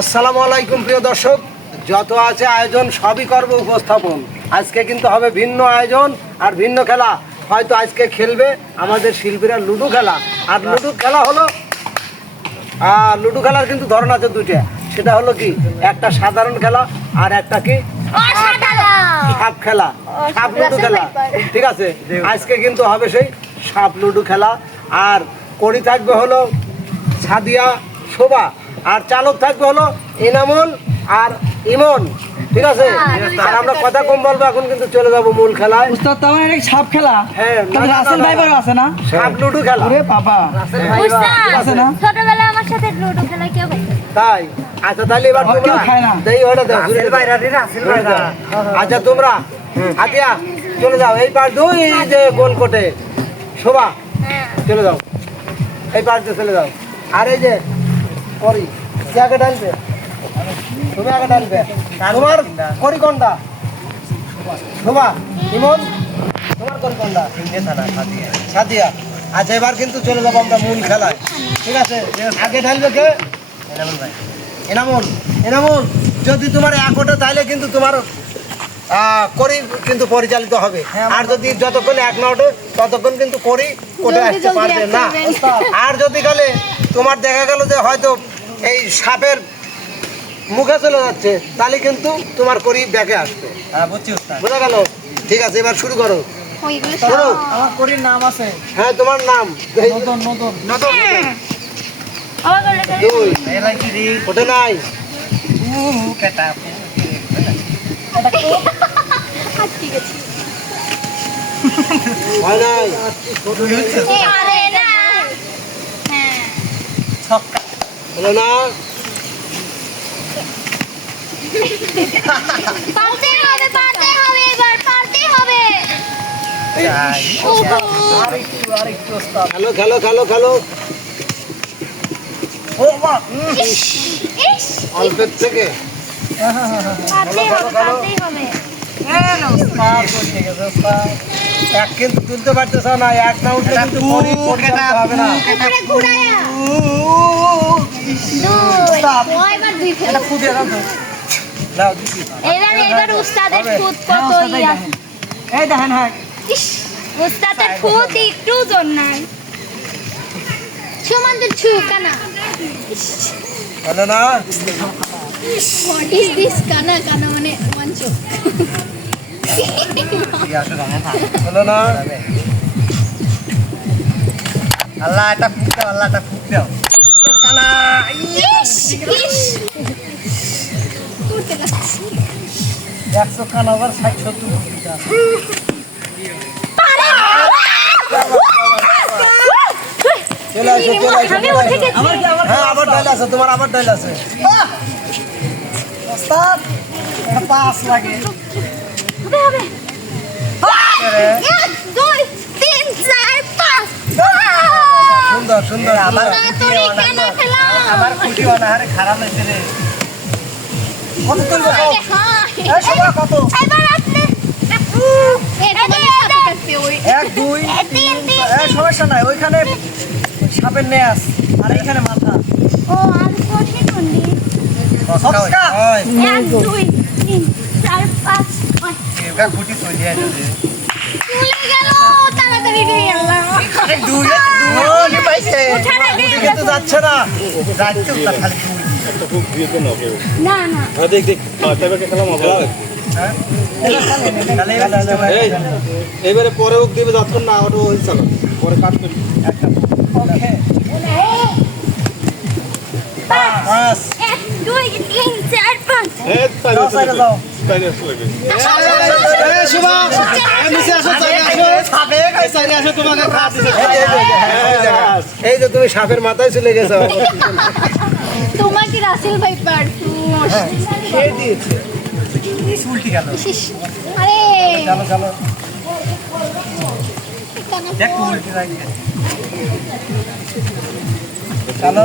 আসসালামু আলাইকুম প্রিয় দর্শক। যত আছে আয়োজন সবই করব উপস্থাপন। আজকে কিন্তু হবে ভিন্ন আয়োজন আর ভিন্ন খেলা। হয়তো আজকে খেলবে আমাদের শিল্পীরা লুডো খেলা। আর লুডো খেলা হলো আর লুডো খেলার কিন্তু ধরন আছে দুইটা। সেটা হলো কি? একটা সাধারণ খেলা আর একটা কি? সাপ খেলা। সাপ লুডো খেলা। ঠিক আছে? আজকে কিন্তু হবে সেই সাপ লুডো খেলা। আর করি থাকবে হলো সাদিয়া শোভা। আর চালক থাকবে হলো ইনামুল আর ইমন ঠিক আছে? আর আমরা কথা কম বলব এখন কিন্তু চলে যাব মূল খেলায়। উস্তাদ তো আমার সাপ খেলা? হ্যাঁ, রাসেল ভাইবারও না। আছে না? সাপ লুডো খেলা। ওরে বাবা। আছে। না? ছোটবেলায় আমার সাথে লুডো খেলা কেউ? তাই? আচ্ছা তাহলে এবার তোমরা খায় না। দেই ওটা দাও ঘুরে দাও। আচ্ছা তোমরা আতিয়া চলে যাও। এই পার দুই এই যে গোল কোটে। শোভা হ্যাঁ। চলে যাও। এই পার দিয়ে চলে যাও। আর এই যে করি। কে আগে ডালবে? তুমি আগে ডালবে। তোমার করি কোনটা শোভা ইমন। তোমার করি কোনটা সাদিয়া। আচ্ছা এবার কিন্তু চলে যাব আমরা মূল খেলায়। ঠিক আছে? আগে ঢালবে কে? এনামুল এনামুল। যদি তোমার এক ওঠে তাহলে কিন্তু তোমার করি কিন্তু পরিচালিত হবে। আর যদি যতক্ষণ এক না ওঠে ততক্ষণ কিন্তু করি কোটে আসতে পারবে না। আর যদি গেলে তোমার দেখা গেল যে হয়তো এই সাপের মুখে চলে যাচ্ছে তাহলে কিন্তু তোমার করি ব্যাকে আসবে। বোঝা গেল? ঠিক আছে এবার শুরু করো। ওইগুলো আমার করির নাম আছে। হ্যাঁ তোমার নাম। নতুন নতুন। নতুন আবার করলে করে। দুই। ওঠে নাই। ঠিক আছে। হয় নাই। হ্যাঁ। হলো না পারতেই হবে, পারতেই হবে এবার, পারতেই হবে। ওহো। খেলো খেলো খেলো খেলো। ইস, ইস, অল্পের থেকে। পারতেই হবে, পারতেই হবে। এক কিন্তু তুলতে পারতেছ না এক না উঠলে কিন্তু হবে না। এবার এবার উস্তাদের হ্যাঁ, কত ইয়া। এই দেখেন হ্যাঁ। উস্তাদের একটু জোর নাই। সমান তো ছু কানা। না। হোয়াট দিস কানা কানা মানে মঞ্চ হলো না আল্লাহ এটা ফুক দাও আল্লাহ এটা ফুক দাও লাগছি একশো কান আবার ষাট সত্তর চলে আবার আছে তোমার আবার ডাইল আছে পাস লাগে হবে হবে। এক দুই তিন চার পাঁচ। সুন্দর সুন্দর আমার তাড়াতাড়ি কেন খেলা? আমার খুঁটি অনাহারে খারাপ হয়েছে রে। কত তুলবে কও? এই শোভা কত? এবার আপনি এটা সাথে কাটবে ওই। এক দুই তিন তিন সমস্যা নাই ওইখানে সাপের নেয়াস আর এইখানে মাথা। ও আর এক দুই তিন চার পাঁচ। আছে চলে গেল তাড়াতাড়ি গিয়ে আল্লাহ। দুই দুই পাইছে। উঠে না যাচ্ছে না। রাখতে উত্তর খালি না না। তাহলে এবার। এবারে পরে ওক দিবে যতক্ষণ না ওটা ওই চালো পরে কাট করি। পাঁচ। দুই তিন চার পাঁচ এই যে তুমি সাপের মাথায় চলে গেছো। তোমার কি রাসেল ভাই পারফিউম? খেয়ে দিয়েছে উল্টি গেল আরে চলো চলো দেখ তুই উল্টি রাখবি চলো।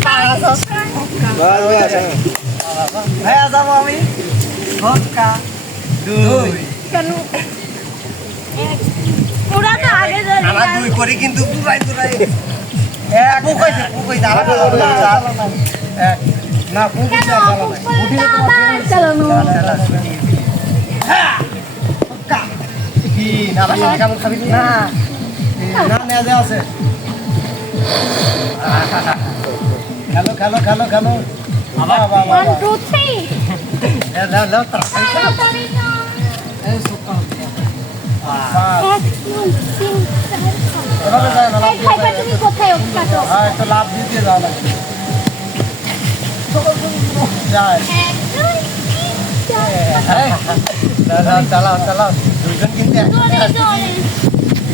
হ্যাঁ বাস বাস হ্যাঁ। হ্যাঁ যাব আমি। ছক্কা দুই। কেন ওরা তো আগে আমার দুই করে কিন্তু দুরাই দুরাই এক বুক হয়েছে বুক হয়েছে আর এক না কেন? না, চালানো কেমন খাবি? না। না আছে। খেলো খেলো খেলো। না, দিয়ে হ্যাঁ, যাওয়া লাগবে। চালাও চালাও। দুজন কিন্তু এক জোরে জোরে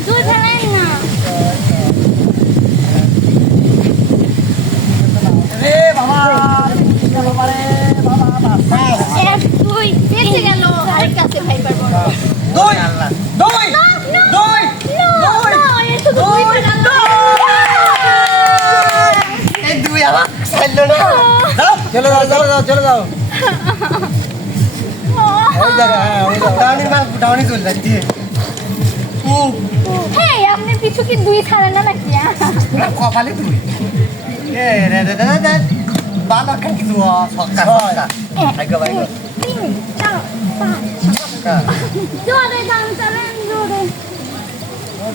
দুই ফেলেন না রে বাবা এক দুই বেঁচে গেল আরেকটা আছে খাইবার বড় দুই দুই না না দুই না না এ শুধু দুই ফেলান এই দুই আমার চাইলো না দাও চলে যাও চলে যাও চলে যাও। ওই জায়গা হ্যাঁ হ্যাঁ আপনি পিছু কি দুই ছাড়েন না নাকি? কপালে তুই রে কিছু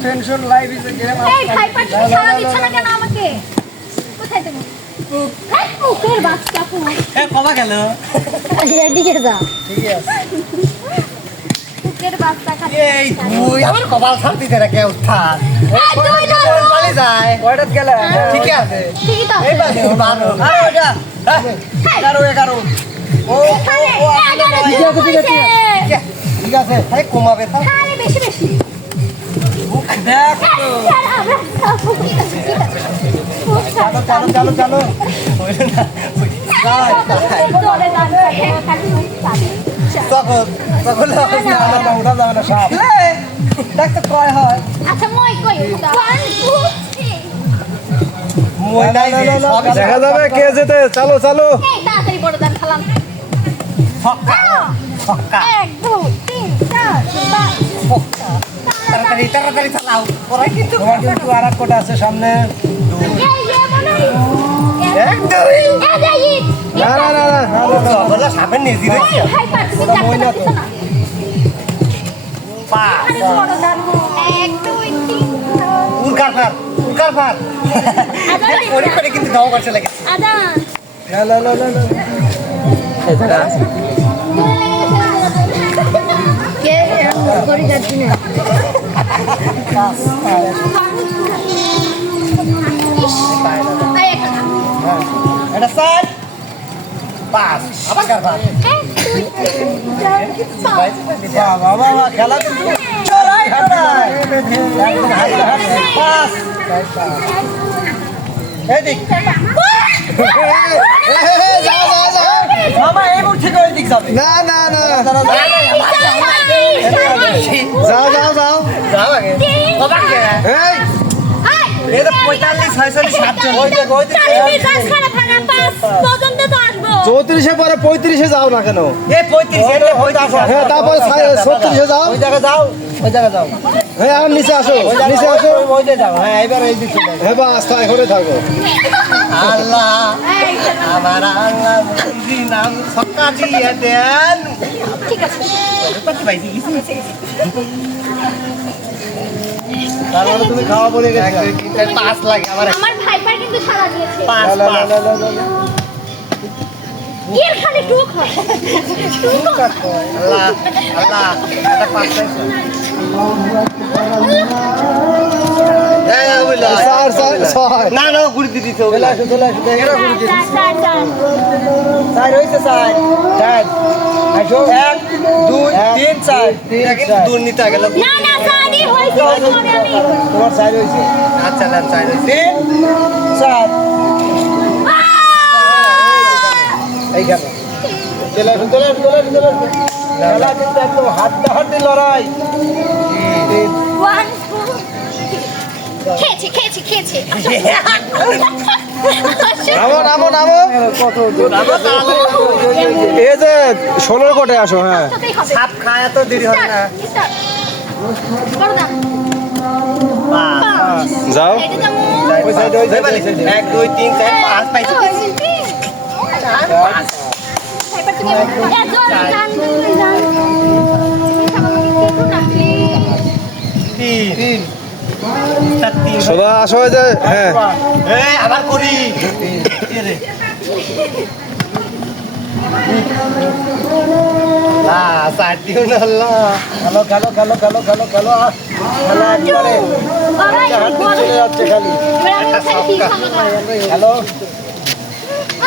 tension life is a game এই খাইবার তুমি ছাড়া দিচ্ছ না কেন আমাকে কোথায় তুমি এই পুকের বাচ্চা পুক এ কবা গেল এদিকে যা ঠিক আছে পুকের বাচ্চা খালি এই তুই আমার কপাল শান্তি দে কে উত্থান এই কয়টাত গেলে ঠিক আছে। ঠিকই তো। এই বাজে বারো আরে ওইটা হ্যাঁ, এগারো এগারো। ও ঠিক আছে, ঠিক আছে। ঠিক আছে আরে কমাবে তো। বেশি বেশি। দেখ। খুব চালো। তখন তখন ওঠা যাবে না সাপ। দেখতে কয় হয়। আচ্ছা মই কই দেখা যাবে কে যেতে চালো চালো তাড়াতাড়ি বড় দান খালাম ছক্কা ছক্কা এক দুই তিন চার পাঁচ তাড়াতাড়ি তাড়াতাড়ি চালাও পরে কিন্তু তোমার কিন্তু আর এক কোটা আছে সামনে এক দুই না না না না না, না, না। বলে সামনে নিজি তুমি ওটা তো। এক দুই তিন উরকার পার পরে করে কিন্তু দাও করছে লাগে। না না না না না কে করি যাচ্ছি না। এটা সাইড পাস আবার কার পাস বাহ, বাহ, খেলা চড়াই চড়াই একদম চৌত্রিশে পরে পঁয়ত্রিশে যাও না কেন তারপরে যাও যাও। ওই জায়গায় যাও। হ্যাঁ আর নিচে আসো নিচে আসো। ওই যাও। হ্যাঁ এবার এই দিকে হ্যাঁ বা আস্থা এখানে থাকো। আল্লাহ আমার আল্লাহ মুজি নাম সক্কা দিয়ে দেন। ঠিক আছে। পাচ্ছি পাইছি তার তুমি খাওয়া পড়ে গেছে। পাঁচ লাগে আমার আমার ভাইপার কিন্তু সারা দিয়েছে। পাঁচ পাঁচ। এর খালি টুক হয়। টুক আল্লাহ আল্লাহ এটা পাঁচ পাইছো বুঝলো চার চার না না গুড়ি দিয়ে দিতে চলে আসো চলে আসো এরা ঘুরে চার। চার হয়েছে চার চার আসো। এক দুই তিন চার দুর্নীতি গেল না না চারই হয়েছে তোমার চার হয়েছে আচ্ছা না চাই তিন চার এইখানে। চলে আসুন চলে আসুন চলে আসুন চলে আসুন। খেলা কিন্তু একদম হাড্ডাহাড্ডি লড়াই। খেয়েছি খেয়েছি খেয়েছি। নামো নামো নামো। এই যে ষোলোর কোটে আসো হ্যাঁ। সাথেই হবে সাপ খায় তো দেরি হবে না। স্টার্ট বড় দাম পাঁচ যাও এটা যেমন ওই সাইডে ওই সাইডে ওই সাইডে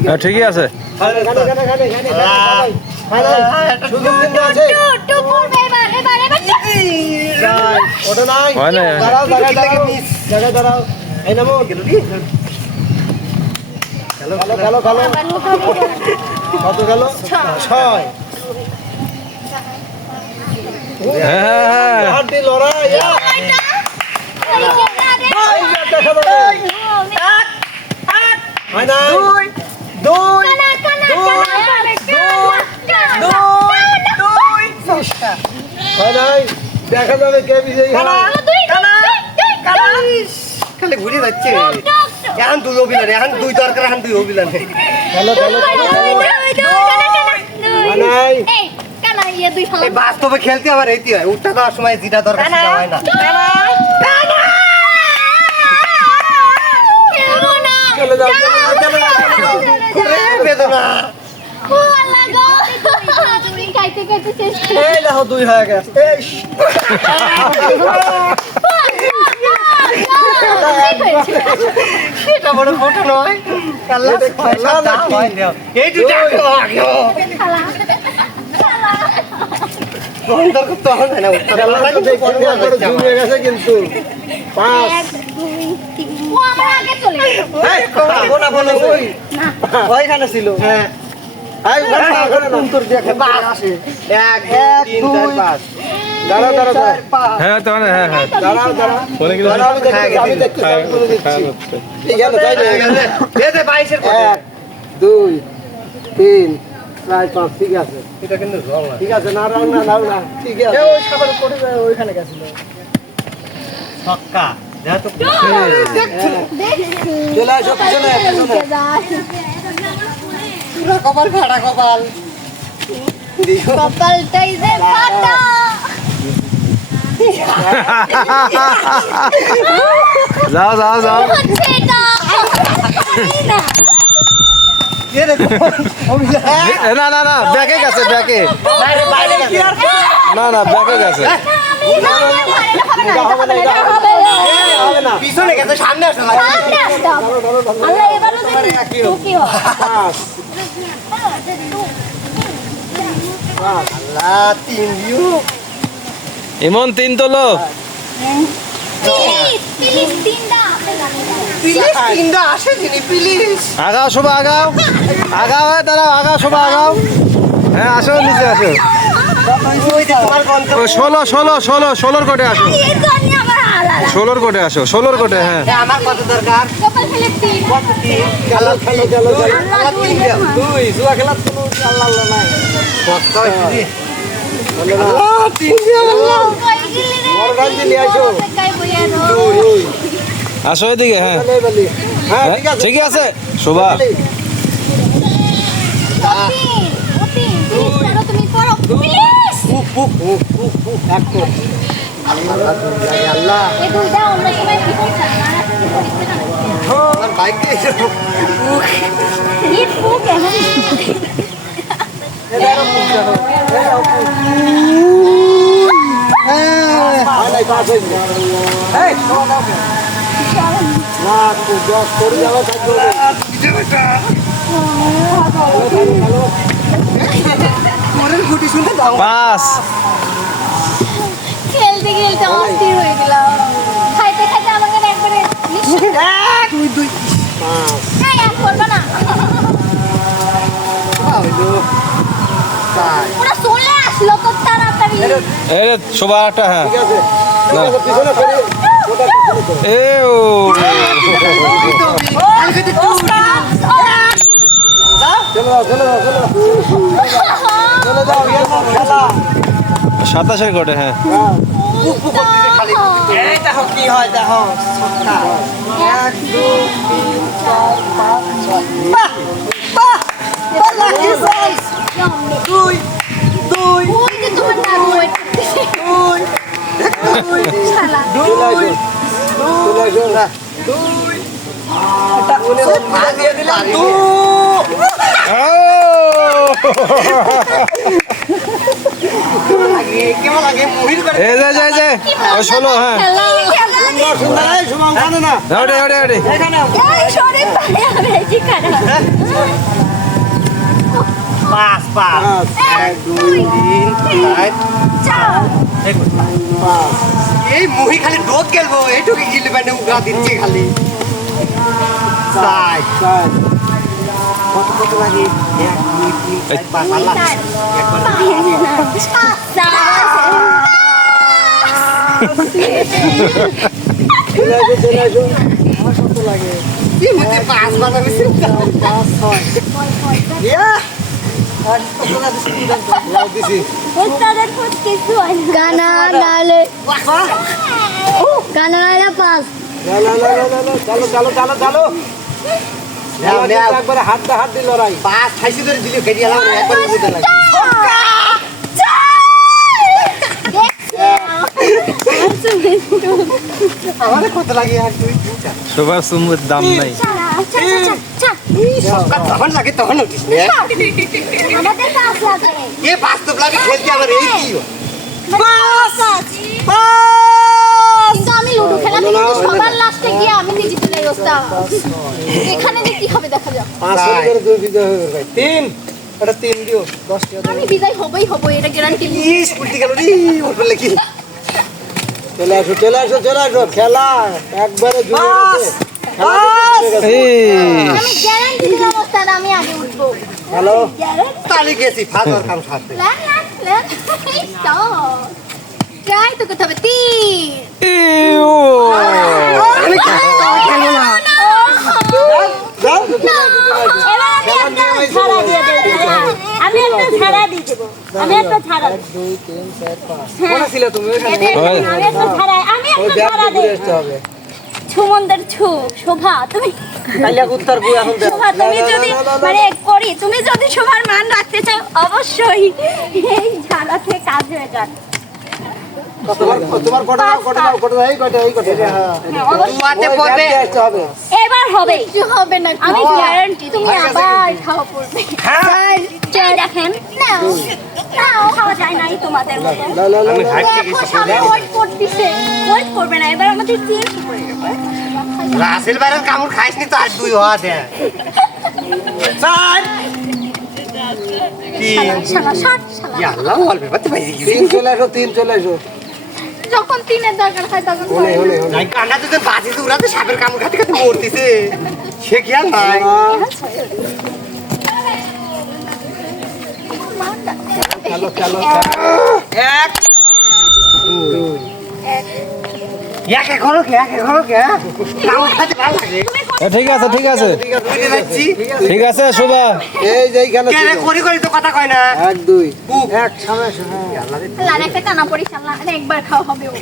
হ্যাঁ, ঠিকই আছে। ছয়। হ্যাঁ, হ্যাঁ, হ্যাঁ। লড়াই উত্তর দিয়ে খেলো। এক দুই তিন চার পাঁচ দাঁড়াও দাঁড়াও দাঁড়াও হ্যাঁ তো মানে হ্যাঁ হ্যাঁ দাঁড়াও বলে গেলে দাঁড়াও, আমি দেখতেছি, আমি দেখতেছি, আমি বলে দিচ্ছি। এখানে, তাই না? দে দে বাইশের এক দুই তিন চার পাঁচ ঠিক আছে। এটা কিন্তু ঠিক আছে না রাও না রাও না ঠিক আছে। ওই খাবার পড়ে ওইখানে গেছিল। ছক্কা। চলে আসো পিছনে পিছনে। কপাল ফাটা কপাল। কপালটাই যে ফাটা। যাও যাও যাও। না না না ব্যাকে গেছে ব্যাকে না না ব্যাকে গেছে আমি না এটা হবে না এটা হবে না এটা হবে না পিছনে গেছে সামনে আসে সামনে আসতে আল্লাহ এবারও যদি ঢুকি হয়। পাঁচ আল্লাহ তিন ভিউ ইমন তিন তোলো। আগাও শোভা আগাও। আগাও হ্যাঁ দাঁড়াও আগাও শোভা আগাও। হ্যাঁ আসো নিচে আসো। ষোলো ষোলো ষোলো ষোলোর কোটে আসো এই জন্য আমার আলাদা ষোলোর কোটে আসো ষোলোর কোটে হ্যাঁ। আমার কত দরকার? আসো। এদিকে হ্যাঁ। হ্যাঁ ঠিক আছে। ঠিকই আছে। শোভা। তুমি করো, please। এক কর আল্লাহ এই দুইটা অন্য সময় বিপদ ছাড়া, আর এখন বিপদ ইচ্ছে না। আমার বাইকে এই ফুক এমন। হয় করব না। ওরা চলে আসলো তো তাড়াতাড়ি। শোভা একটা হ্যাঁ। ঠিক আছে। এ ও সাতাশের কোটে হ্যাঁ। এই দেখো কি হয় দেখো ছক্কা এক দুই তিন চার পাঁচ ছয় বাহ বাহ বাহ লাকি চান্স দুই দুই ওই যে তোমার নাম ওয়েট করতেছে দুই দুই শালা চলে আসো চলে আসো না এটা পা দিয়ে দিলাম দুই পাঁচ পাঁচ পাঁচ। এক দুই তিন চার। এই পাঁচ এই মুহি খালি ডোক গেলবো এইটুকু গিলে মানে উগা দিচ্ছে খালি। চার। চার। কত কত লাগে এক দুই তিন চার পাঁচ আল্লাহ চলে আসো চলে আসো পাঁচ পাঁচ ছয় গানা নালে গানা নালে চালো চালো চালো চালো একবারে হাড্ডা হাড্ডি লড়াই। পাঁচ খাইছি ধরে দিলে খেয়ে গেলাম একবার বুঝতে লাগে কত লাগে তিন চার দাম নাই। তখন লাগে তখন উঠিস এ বাস্তব লাগে খেলতে আমার এই কি? কিন্তু আমি লুডো খেলাতে কিন্তু সবার লাস্টে গিয়ে আমি নিজে চলে অবস্থা এখানে যে কি হবে দেখা যাক। পাঁচ করে দুই বিঘা হয়ে গেল তিন এটা তিন দিও দশ টাকা আমি বিদায় হবই হব এটা গ্যারান্টি ইস উল্টি গেল রে ওর বলে কি? চলে আসো চলে আসো চলে আসো খেলা। একবারে জুড়ে গেছে। আমি গ্যারান্টি দিলাম আমি আগে উঠবো। হ্যালো? তালি গেছি ফাদার কাম সাথে। প্ল্যান প্ল্যান স্টপ ট্রাই তো করতে হবে তিন ইউ যাও আমি একটা ছাড়া দিয়ে দেবো। আমি একটা ছাড়া দুই তিন চার পাঁচ মনে ছিল তুমি আমি একটা ছাড়া আমি একটা ছাড়া ব্যাগ ঘুরে দেই আসতে হবে। ছুমন্দের ছু শোভা তুমি কাইলা উত্তর গু এখন শোভা তুমি যদি মানে করি তুমি যদি শোভার মান রাখতে চাও অবশ্যই এই ঝাড়াতে কাজ হয়ে যাক এবার হবে। কিছু হবে। না আমি গ্যারান্টি তুমি আবার খাওয়া পড়বে। দেখেন। নাও। নাও খাওয়া যায় নাই তোমাদের মতো না না না আমি হাঁটতে দেখো গেছি। সবাই ওয়েট করবে না। এবার আমাদের চেঞ্জ রাসেল বাইরের কামড় খাইস নি তো আর দুই হওয়া তিন তিন চলে আসো তিন চলে আসো। যখন তিনের দরকার হয় তখন হলে হয় হলে না। হলে। নাই কান্না তো বাজি উড়াতে সাপের কামড় খাতে খাতে মরতেছে সে খেয়াল নাই চলো চলো এক দুই। এক করো কে? এক করো কে? আমার খাতে ভালো লাগে। ঠিক আছে ঠিক আছে। ঠিক আছে শোভা। এই যে এইখানে কে রে করি করি তো কথা কয় না। এক দুই। এক সময় সময় আল্লাহ একটা কানা পড়ি আল্লাহ একবার খাওয়া হবে ও।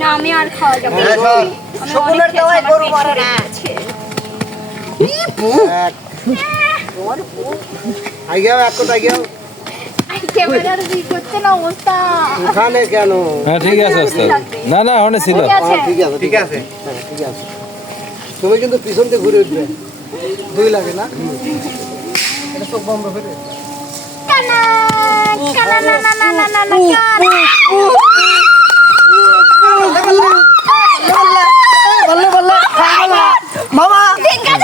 না আমি আর খাওয়া যাবে না। সকলের দেওয়াই আমার গরু মারে না। এক। এক কোটা আইগাও আই, না অবস্থা। ওখানে কেন? হ্যাঁ ঠিক আছে ওস্তাদ। না না ছিল। ঠিক আছে। হ্যাঁ, ঠিক আছে ঠিক আছে। হ্যাঁ, ঠিক আছে। তুমি কিন্তু পিছন দিয়ে ঘুরে উঠবে দুই লাগে না এটা চোখ বন্ধ করে মামা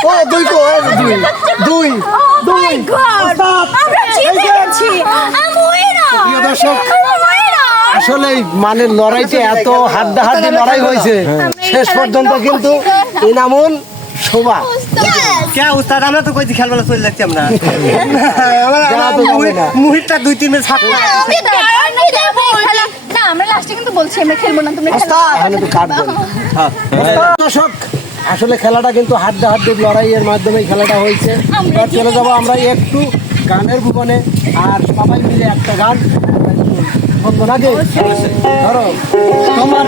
ও দুই কো দুই দুই! আমরা জিতে গেছি! প্রিয় দর্শক! আসলে মানে লড়াইতে এত হাড্ডাহাড্ডি লড়াই হয়েছে শেষ পর্যন্ত কিন্তু ইনামুল শোভা। কে উস্তাদ আমরা তো কইছি খেলবেলা চলে যাচ্ছি আমরা। মুহিতটা দুই তিন মিনিট যাব। না আমরা লাস্টে কিন্তু বলছি আমরা খেলব না তোমরা খেলো। এখানে দর্শক আসলে খেলাটা কিন্তু হাড্ডা হাড্ডি লড়াইয়ের মাধ্যমে খেলাটা হয়েছে। এবার চলে যাব আমরা একটু গানের ভুবনে আর সবাই মিলে একটা গান। বলব নাকি ধরো। তোমার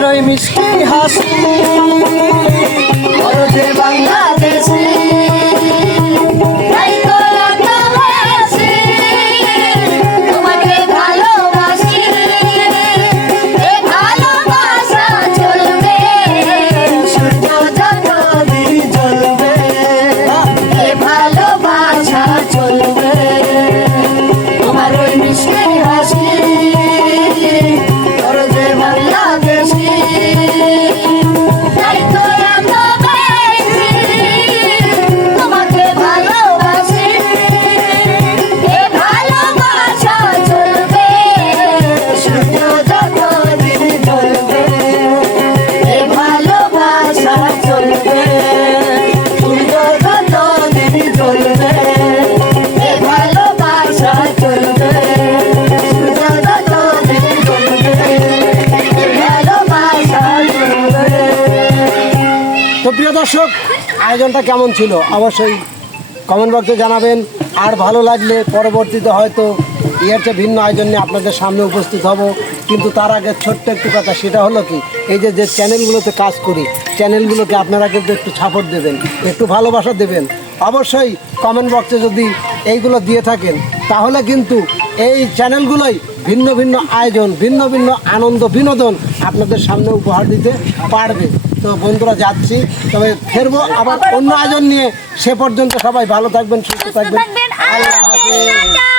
দর্শক, আয়োজনটা কেমন ছিল? অবশ্যই কমেন্ট বক্সে জানাবেন। আর ভালো লাগলে পরবর্তীতে হয়তো এর চেয়ে ভিন্ন আয়োজন নিয়ে আপনাদের সামনে উপস্থিত হব। কিন্তু তার আগে ছোট্ট একটু কথা, সেটা হলো কি, এই যে যে চ্যানেলগুলোতে কাজ করি চ্যানেলগুলোকে আপনারা কিন্তু একটু সাপোর্ট দেবেন, একটু ভালোবাসা দেবেন। অবশ্যই কমেন্ট বক্সে যদি এইগুলো দিয়ে থাকেন, তাহলে কিন্তু এই চ্যানেলগুলোই ভিন্ন ভিন্ন আয়োজন, ভিন্ন ভিন্ন আনন্দ, বিনোদন আপনাদের সামনে উপহার দিতে পারবে। তো বন্ধুরা যাচ্ছি। তবে ফেরবো আবার অন্য আয়োজন নিয়ে সে পর্যন্ত সবাই ভালো থাকবেন সুস্থ থাকবেন। আল্লাহ হাফেজ।